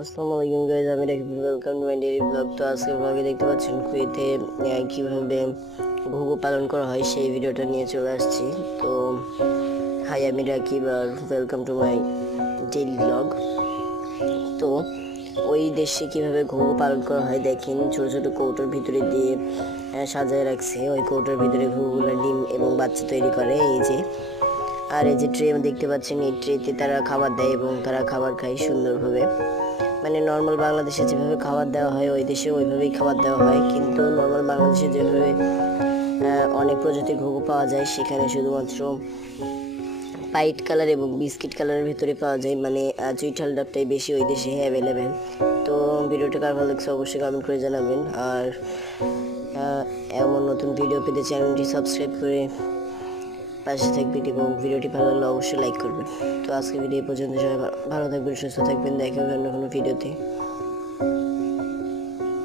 আসসালামু আলাইকুম গাইজ, আমি Rakib. Welcome to my daily blog. তো আজকে ব্লগে দেখতে পাচ্ছেন কুয়েতে কীভাবে ঘুঘু পালন করা হয় সেই ভিডিওটা নিয়ে চলে আসছি। তো হাই, আমি রাকিব আর welcome to my daily blog. তো ওই দেশে কীভাবে ঘুঘু পালন করা হয় দেখেন, ছোটো ছোটো কৌটোর ভিতরে দিয়ে সাজায় রাখছে। ওই কৌটোর ভিতরে ঘুঘুগুলো ডিম এবং বাচ্চা তৈরি করে। এই যে আর এই যে ট্রে দেখতে পাচ্ছেন, এই ট্রেতে তারা খাবার দেয় এবং তারা খাবার খায় সুন্দরভাবে। মানে নর্মাল বাংলাদেশে যেভাবে খাবার দেওয়া হয় ওই দেশে ওইভাবেই খাবার দেওয়া হয়, কিন্তু নর্মাল বাংলাদেশে যেভাবে অনেক প্রজাতির ঘুঘু পাওয়া যায় সেখানে শুধুমাত্র হোয়াইট কালার এবং বিস্কিট কালারের ভিতরে পাওয়া যায়। মানে চুইঠাল ডাবটাই বেশি ওই দেশে অ্যাভেলেবেল। তো ভিডিওটা কার ভালো লাগছে অবশ্যই কমেন্ট করে জানাবেন। আর এমন নতুন ভিডিও পেতে চ্যানেলটি সাবস্ক্রাইব করে পাশে থাকবেন এবং ভিডিওটি ভালো লাগলে অবশ্যই লাইক করবেন। তো আজকে ভিডিও পর্যন্ত, সবাই ভালো থাকবেন, সুস্থ থাকবেন, দেখা হবে অন্য কোনো ভিডিওতে।